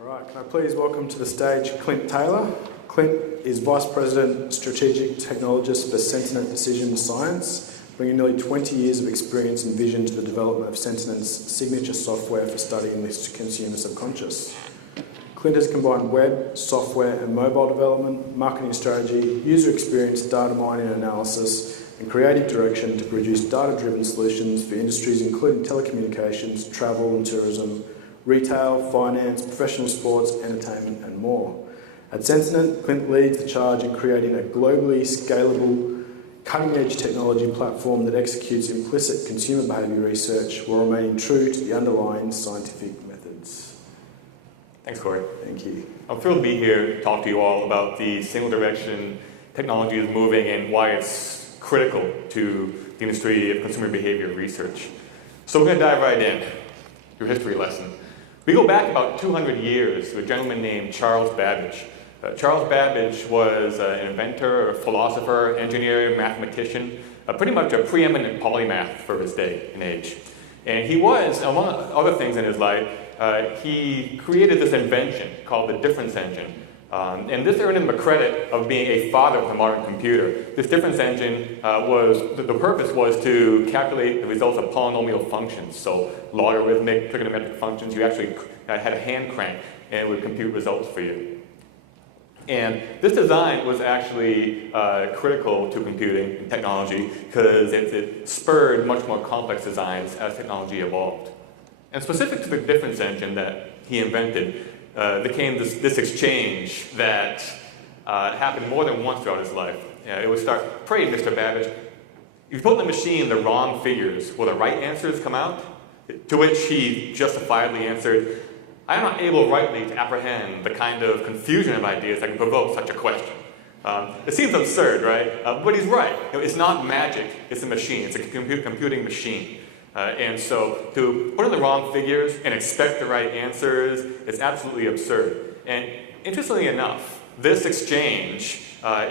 All right, can I please welcome to the stage Clint Taylor. Clint is Vice President, Strategic Technologist for Sentient Decision Science, bringing nearly 20 years of experience and vision to the development of Sentient's signature software for studying the consumer subconscious. Clint has combined web, software and mobile development, marketing strategy, user experience, data mining and analysis, and creative direction to produce data-driven solutions for industries including telecommunications, travel and tourism, retail, finance, professional sports, entertainment and more. At Sentient, Clint leads the charge in creating a globally scalable, cutting-edge technology platform that executes implicit consumer behaviour research while remaining true to the underlying scientific methods. Thanks, Corey. Thank you. I'm thrilled to be here to talk to you all about the single direction technology is moving and why it's critical to the industry of consumer behavior research. So we're going to dive right in. Your history lesson. We go back about 200 years to a gentleman named Charles Babbage. Charles Babbage was an inventor, a philosopher, engineer, mathematician, pretty much a preeminent polymath for his day and age. And he was, among other things in his life, he created this invention called the difference engine. And this earned him the credit of being a father of the modern computer. This difference engine the purpose was to calculate the results of polynomial functions. So logarithmic, trigonometric functions, you actually had a hand crank and it would compute results for you. And this design was actually critical to computing and technology because it spurred much more complex designs as technology evolved. And specific to the difference engine that he invented, there came this exchange that happened more than once throughout his life. It would start, "Pray, Mr. Babbage, if you put in the machine the wrong figures, will the right answers come out?" To which he justifiably answered, "I am not able rightly to apprehend the kind of confusion of ideas that can provoke such a question." It seems absurd, right? But he's right. It's not magic, it's a machine. It's a computing machine. And so to put in the wrong figures and expect the right answers is absolutely absurd. And interestingly enough, this exchange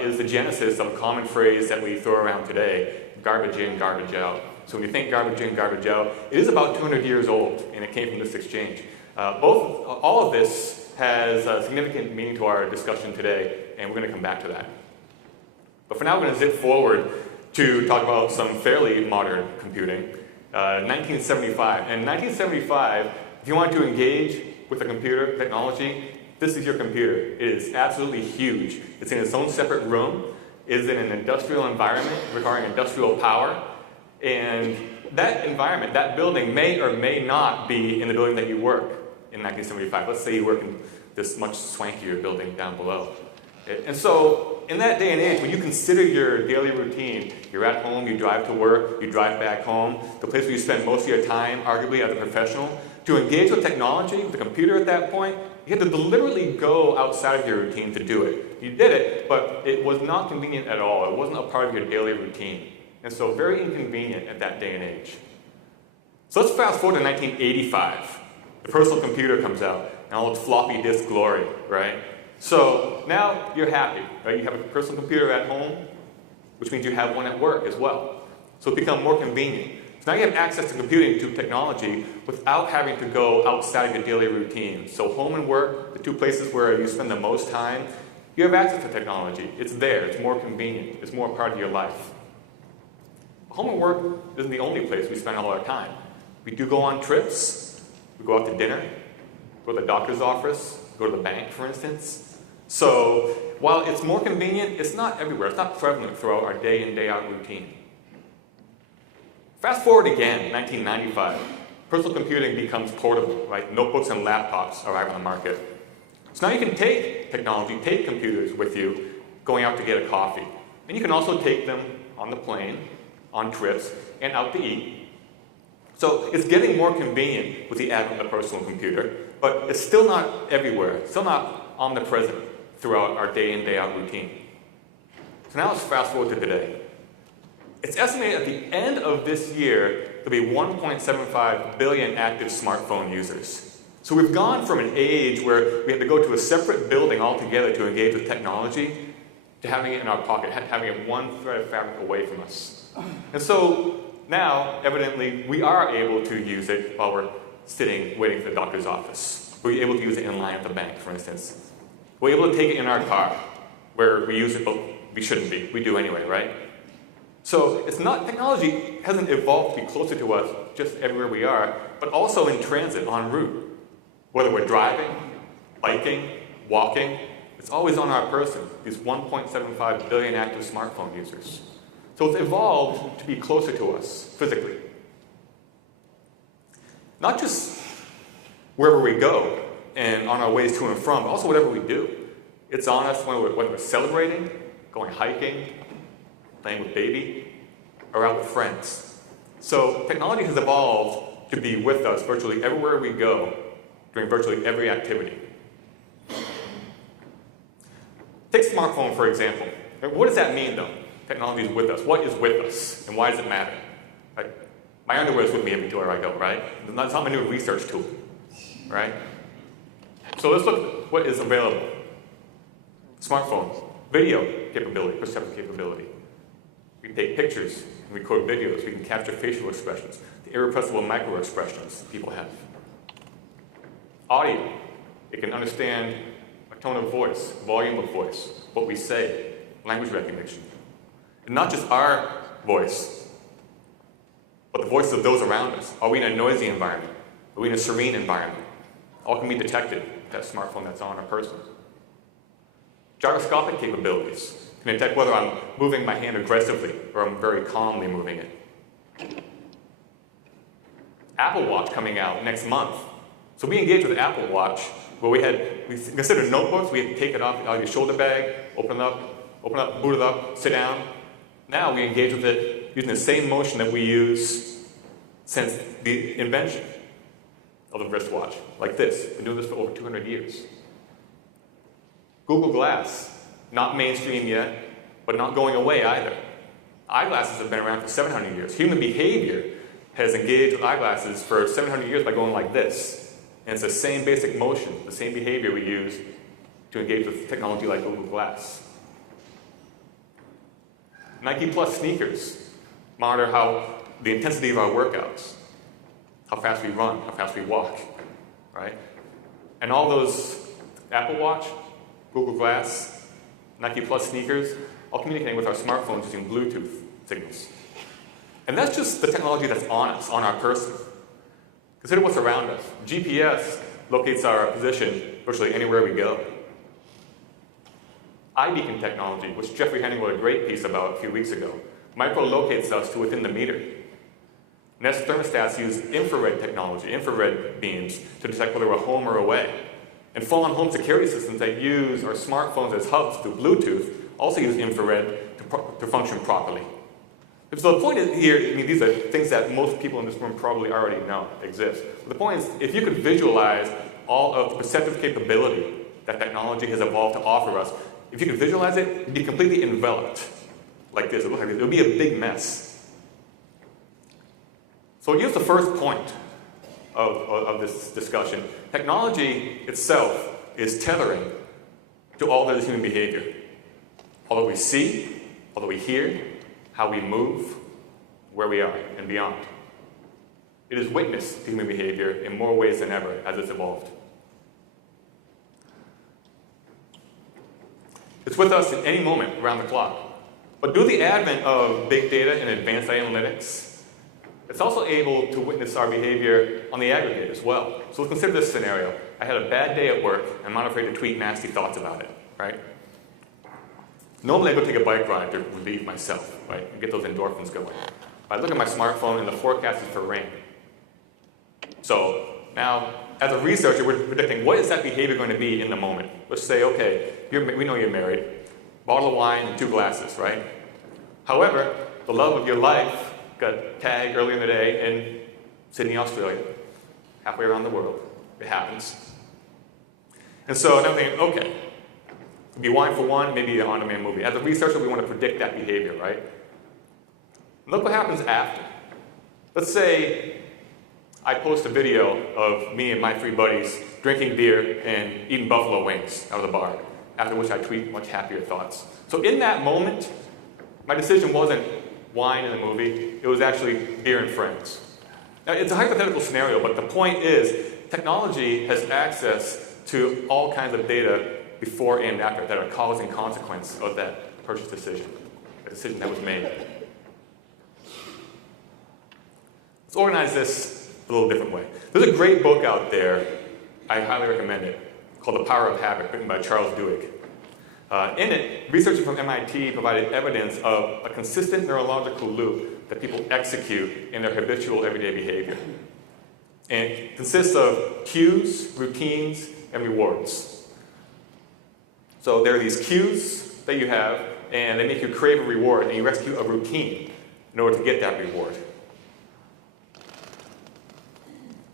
is the genesis of a common phrase that we throw around today, garbage in, garbage out. So when you think garbage in, garbage out, it is about 200 years old, and it came from this exchange. All of this has significant meaning to our discussion today, and we're going to come back to that. But for now, we're going to zip forward to talk about some fairly modern computing. 1975. In 1975, if you want to engage with a computer technology, this is your computer. It is absolutely huge. It's in its own separate room. It is in an industrial environment requiring industrial power. And that environment, that building, may or may not be in the building that you work in 1975. Let's say you work in this much swankier building down below. And so, in that day and age, when you consider your daily routine, you're at home, you drive to work, you drive back home, the place where you spend most of your time, arguably as a professional, to engage with technology, with the computer at that point, you had to deliberately go outside of your routine to do it. You did it, but it was not convenient at all. It wasn't a part of your daily routine. And so, very inconvenient at that day and age. So let's fast forward to 1985. The personal computer comes out, and all its floppy disk glory, right? So now you're happy, right? You have a personal computer at home, which means you have one at work as well. So it's become more convenient. So now you have access to computing, to technology, without having to go outside of your daily routine. So home and work, the two places where you spend the most time, you have access to technology. It's there, it's more convenient, it's more a part of your life. Home and work isn't the only place we spend all our time. We do go on trips, we go out to dinner, go to the doctor's office, go to the bank, for instance. So while it's more convenient, it's not everywhere. It's not prevalent throughout our day in, day out routine. Fast forward again, 1995. Personal computing becomes portable, right? Notebooks and laptops arrive on the market. So now you can take technology, take computers with you, going out to get a coffee. And you can also take them on the plane, on trips, and out to eat. So it's getting more convenient with the advent of the personal computer, but it's still not everywhere. It's still not omnipresent throughout our day in, day out routine. So now let's fast forward to today. It's estimated at the end of this year there'll be 1.75 billion active smartphone users. So we've gone from an age where we had to go to a separate building altogether to engage with technology to having it in our pocket, having it one thread of fabric away from us. And so now, evidently, we are able to use it while we're sitting waiting for the doctor's office. We're able to use it in line at the bank, for instance. We're able to take it in our car, where we use it, but we shouldn't be. We do anyway, right? So it's not, technology hasn't evolved to be closer to us just everywhere we are, but also in transit, en route. Whether we're driving, biking, walking, it's always on our person, these 1.75 billion active smartphone users. So it's evolved to be closer to us physically. Not just wherever we go and on our ways to and from, but also whatever we do. It's on us when we're celebrating, going hiking, playing with baby, or out with friends. So technology has evolved to be with us virtually everywhere we go during virtually every activity. Take smartphone, for example. What does that mean, though? Technology is with us. What is with us, and why does it matter? Right? My underwear is with me everywhere I go, right? It's not my new research tool, right? So let's look at what is available. Smartphones, video capability, perceptive capability. We can take pictures, and record videos, we can capture facial expressions, the irrepressible micro-expressions people have. Audio, it can understand our tone of voice, volume of voice, what we say, language recognition. And not just our voice, but the voice of those around us. Are we in a noisy environment? Are we in a serene environment? All can be detected with that smartphone that's on our person. Gyroscopic capabilities can detect whether I'm moving my hand aggressively or I'm very calmly moving it. Apple Watch coming out next month. So we engaged with Apple Watch where we considered notebooks. We had to take it off out of your shoulder bag, open it up, boot it up, sit down. Now we engage with it using the same motion that we use since the invention of the wristwatch, like this. We've been doing this for over 200 years. Google Glass, not mainstream yet, but not going away either. Eyeglasses have been around for 700 years. Human behavior has engaged with eyeglasses for 700 years by going like this. And it's the same basic motion, the same behavior we use to engage with technology like Google Glass. Nike Plus sneakers monitor the intensity of our workouts, how fast we run, how fast we walk, right? And all those Apple Watch, Google Glass, Nike Plus sneakers, all communicating with our smartphones using Bluetooth signals. And that's just the technology that's on us, on our person. Consider what's around us. GPS locates our position virtually anywhere we go. iBeacon technology, which Jeffrey Henning wrote a great piece about a few weeks ago, micro-locates us to within the meter. Nest thermostats use infrared technology, infrared beams, to detect whether we're home or away. And full-on home security systems that use our smartphones as hubs through Bluetooth also use infrared to function properly. So the point is here, these are things that most people in this room probably already know exist. But the point is, if you could visualize all of the perceptive capability that technology has evolved to offer us, if you could visualize it, it'd be completely enveloped like this. It would be a big mess. So here's the first point of this discussion. Technology itself is tethering to all that is human behavior. All that we see, all that we hear, how we move, where we are, and beyond. It is witness to human behavior in more ways than ever as it's evolved. It's with us at any moment around the clock. But due to the advent of big data and advanced analytics, it's also able to witness our behavior on the aggregate as well. So let's consider this scenario. I had a bad day at work, and I'm not afraid to tweet nasty thoughts about it, right? Normally I go take a bike ride to relieve myself, right, and get those endorphins going. I look at my smartphone and the forecast is for rain. So now, as a researcher, we're predicting what is that behavior going to be in the moment. Let's say, okay, we know you're married, bottle of wine and 2 glasses, right? However, the love of your life got tagged earlier in the day in Sydney, Australia, halfway around the world. It happens. And so now I'm thinking, okay, be wine for one, maybe an on-demand movie. As a researcher, we want to predict that behavior, right? Look what happens after. Let's say I post a video of me and my 3 buddies drinking beer and eating buffalo wings out of the bar, after which I tweet much happier thoughts. So in that moment, my decision wasn't wine in the movie, it was actually beer and friends. Now, it's a hypothetical scenario, but the point is, technology has access to all kinds of data before and after that are cause and consequence of that purchase decision, a decision that was made. Let's organize this a little different way. There's a great book out there, I highly recommend it, called The Power of Habit, written by Charles Duhigg. In it, researchers from MIT provided evidence of a consistent neurological loop that people execute in their habitual everyday behavior. And it consists of cues, routines, and rewards. So there are these cues that you have, and they make you crave a reward, and you execute a routine in order to get that reward.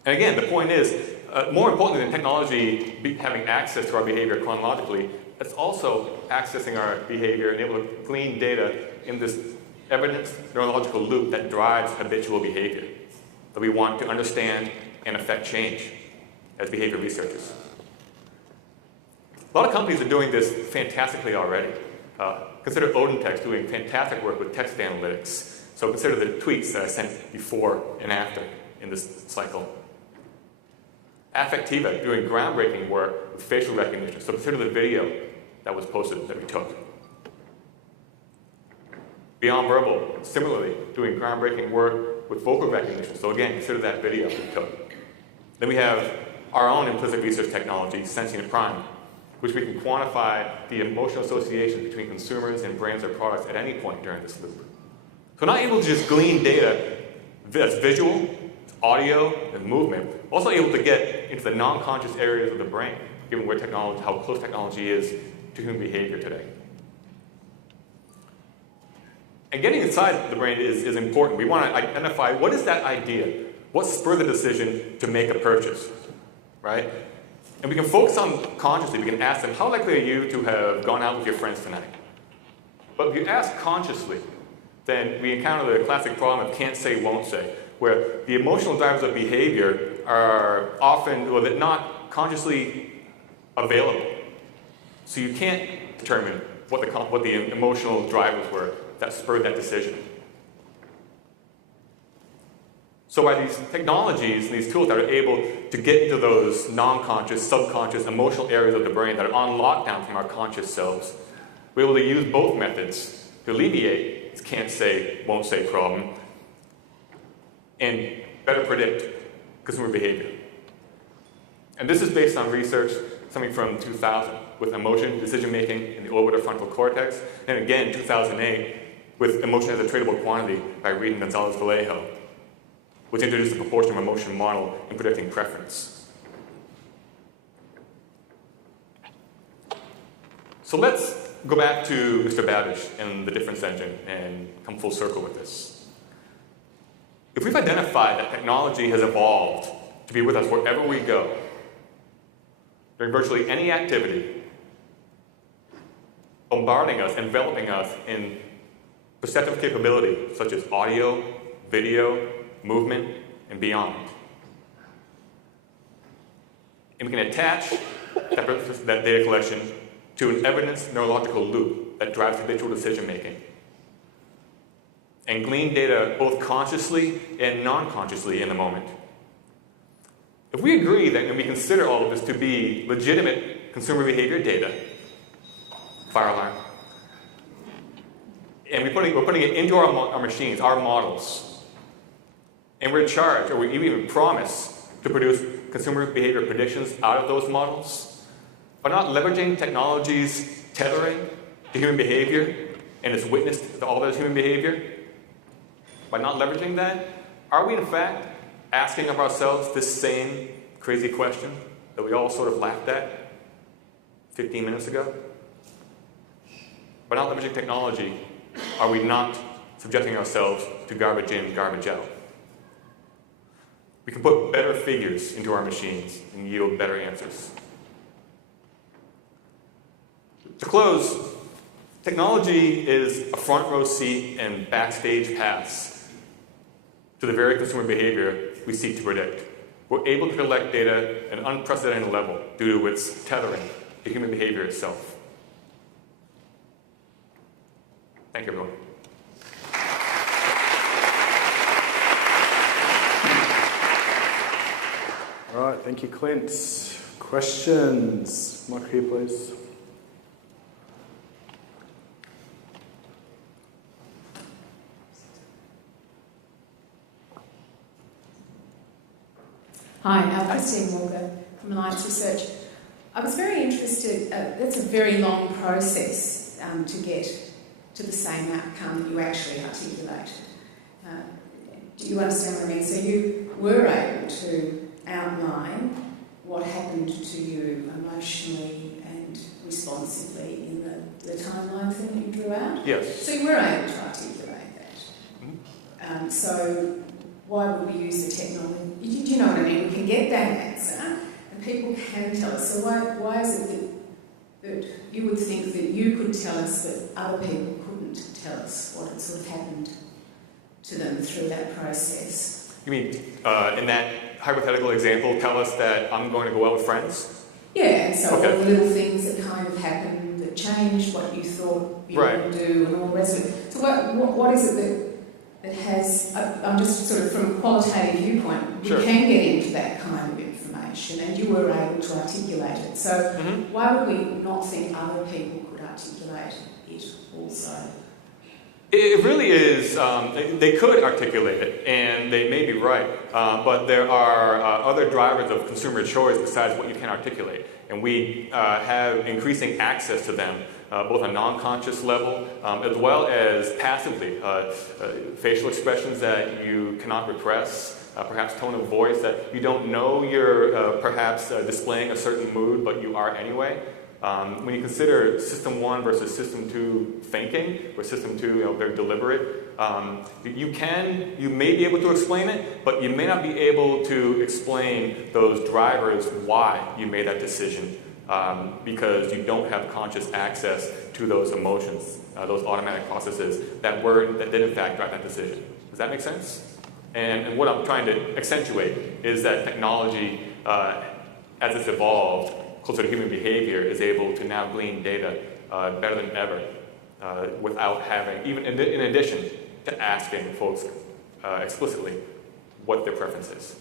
And again, the point is, more importantly than technology having access to our behavior chronologically, it's also accessing our behavior and able to glean data in this evidence neurological loop that drives habitual behavior that we want to understand and affect change as behavior researchers. A lot of companies are doing this fantastically already. Consider Odentext doing fantastic work with text analytics. So consider the tweets that I sent before and after in this cycle. Affectiva doing groundbreaking work with facial recognition. So consider the video that was posted that we took. Beyond Verbal, similarly, doing groundbreaking work with vocal recognition. So again, consider that video we took. Then we have our own implicit research technology, Sentient Prime, which we can quantify the emotional associations between consumers and brands or products at any point during this loop. So we're not able to just glean data that's visual, audio, and movement. We're also able to get into the non-conscious areas of the brain, given where technology, how close technology is to human behavior today. And getting inside the brain is important. We want to identify what is that idea? What spurred the decision to make a purchase, right? And we can focus on consciously. We can ask them, how likely are you to have gone out with your friends tonight? But if you ask consciously, then we encounter the classic problem of can't say, won't say, where the emotional drivers of behavior are often, well, they're not consciously available. So you can't determine what the emotional drivers were that spurred that decision. So by these technologies and these tools that are able to get into those non-conscious, subconscious, emotional areas of the brain that are on lockdown from our conscious selves, we're able to use both methods to alleviate this can't say, won't say problem and better predict consumer behavior. And this is based on research coming from 2000 with emotion decision-making in the orbitofrontal cortex, and again, 2008 with emotion as a tradable quantity by Reed and Gonzalez-Vallejo, which introduced the proportional emotion model in predicting preference. So let's go back to Mr. Babbage and the difference engine and come full circle with this. If we've identified that technology has evolved to be with us wherever we go, during virtually any activity, bombarding us, enveloping us in perceptive capability such as audio, video, movement, and beyond. And we can attach that data collection to an evidence neurological loop that drives habitual decision-making and glean data both consciously and non-consciously in the moment. If we agree that, and we consider all of this to be legitimate consumer behavior data, fire alarm, and we're putting it into our machines, our models, and we're charged, or we even promise to produce consumer behavior predictions out of those models, by not leveraging technology's tethering to human behavior and its witness to all that human behavior, by not leveraging that, are we in fact asking of ourselves this same crazy question that we all sort of laughed at 15 minutes ago? By not leveraging technology, are we not subjecting ourselves to garbage in, garbage out? We can put better figures into our machines and yield better answers. To close, technology is a front row seat and backstage pass to the very consumer behavior we seek to predict. We're able to collect data at an unprecedented level due to its tethering to human behavior itself. Thank you, everyone. All right, thank you, Clint. Questions? Mic here, please. Hi, Christine Walker from Alliance Research. I was very interested, that's a very long process to get to the same outcome that you actually articulated. Do you understand what I mean? So you were able to outline what happened to you emotionally and responsively in the timeline thing that you drew out? Yes. So you were able to articulate that. Mm-hmm. So why would we use the technology? Do you know what I mean? We can get that answer and people can tell us. So why is it that you would think that you could tell us that other people couldn't tell us what had sort of happened to them through that process? You mean, in that hypothetical example, tell us that I'm going to go out with friends? Yeah, and so Okay. all the little things that kind of happened that changed what you thought you would do and all the rest of it. So what is it that has, I'm just sort of from a qualitative viewpoint, we Sure. can get into that kind of information and you were able to articulate it. So why would we not think other people could articulate it also? It really is, they could articulate it, and they may be right, but there are other drivers of consumer choice besides what you can articulate, and we have increasing access to them, both on a non-conscious level, as well as passively. Facial expressions that you cannot repress, perhaps tone of voice that you don't know you're perhaps displaying a certain mood, but you are anyway. When you consider System 1 versus System 2 thinking, where System 2, very deliberate, you may be able to explain it, but you may not be able to explain those drivers why you made that decision, because you don't have conscious access to those emotions, those automatic processes that did in fact drive that decision. Does that make sense? And what I'm trying to accentuate is that technology, as it's evolved, closer to human behavior, is able to now glean data better than ever without having, even in addition to asking folks explicitly what their preference is.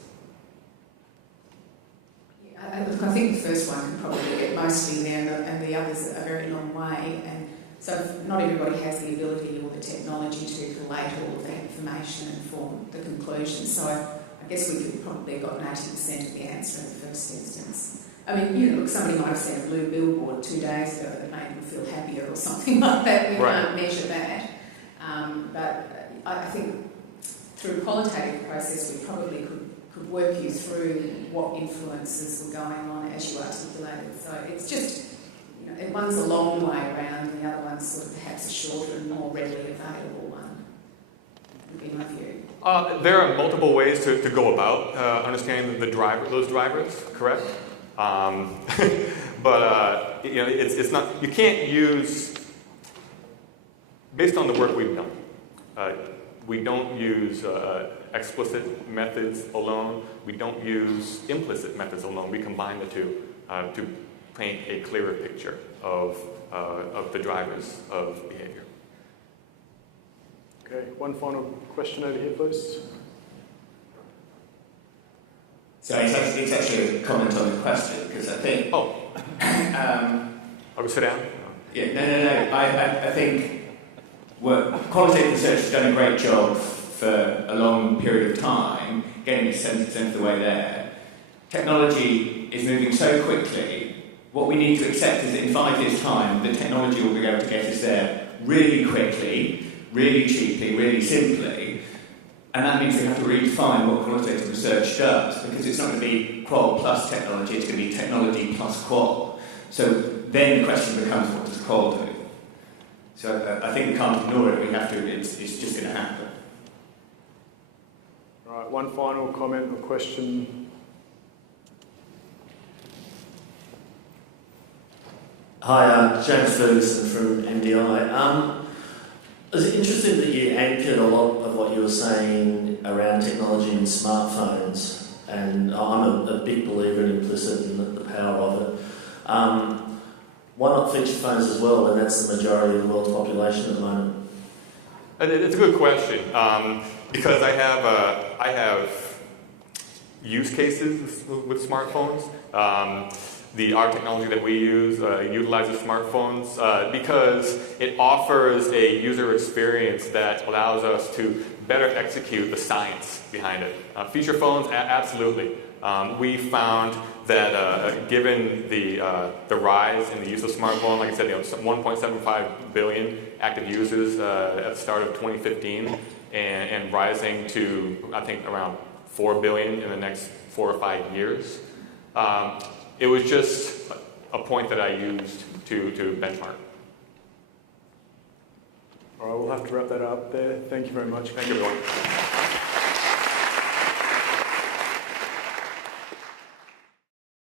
Look, I think the first one can probably get mostly there and the others are a very long way. And so not everybody has the ability or the technology to collate all of that information and form the conclusion. So I guess we could probably have gotten 80% of the answer in the first instance. I mean, look, somebody might have seen a blue billboard 2 days ago that made them feel happier or something like that. We can't measure that. But I think through a qualitative process, we probably could work you through what influences were going on as you articulated. So it's just, one's a long way around and the other one's sort of perhaps a shorter and more readily available one, would be my view. There are multiple ways to go about understanding those drivers, correct? But it's not. You can't use, based on the work we've done. We don't use explicit methods alone. We don't use implicit methods alone. We combine the two to paint a clearer picture of the drivers of behavior. Okay, one final question over here, please. So it's actually a comment on the question, because I think... I'll go sit down. Yeah, no. I think qualitative research has done a great job for a long period of time, getting it 70% of the way there. Technology is moving so quickly. What we need to accept is that in 5 years' time, the technology will be able to get us there really quickly, really cheaply, really simply. And that means we have to redefine what qualitative research does, because it's not going to be qual plus technology, it's going to be technology plus qual. So then the question becomes, what does qual do? So I think we can't ignore it, we have to, it's just going to happen. All right, one final comment or question. Hi, James Ferguson from MDI. I was interested that you anchored a lot of what you were saying around technology and smartphones, and I'm a big believer in implicit and the power of it. Why not feature phones as well, when that's the majority of the world's population at the moment? It's a good question, because I have use cases with smartphones. Our technology that we use utilizes smartphones because it offers a user experience that allows us to better execute the science behind it. Feature phones, absolutely. We found that given the rise in the use of smartphone, like I said, 1.75 billion active users at the start of 2015, and rising to, I think, around 4 billion in the next 4 or 5 years. It was just a point that I used to benchmark. All right, we'll have to wrap that up there. Thank you very much. Thank you, everyone.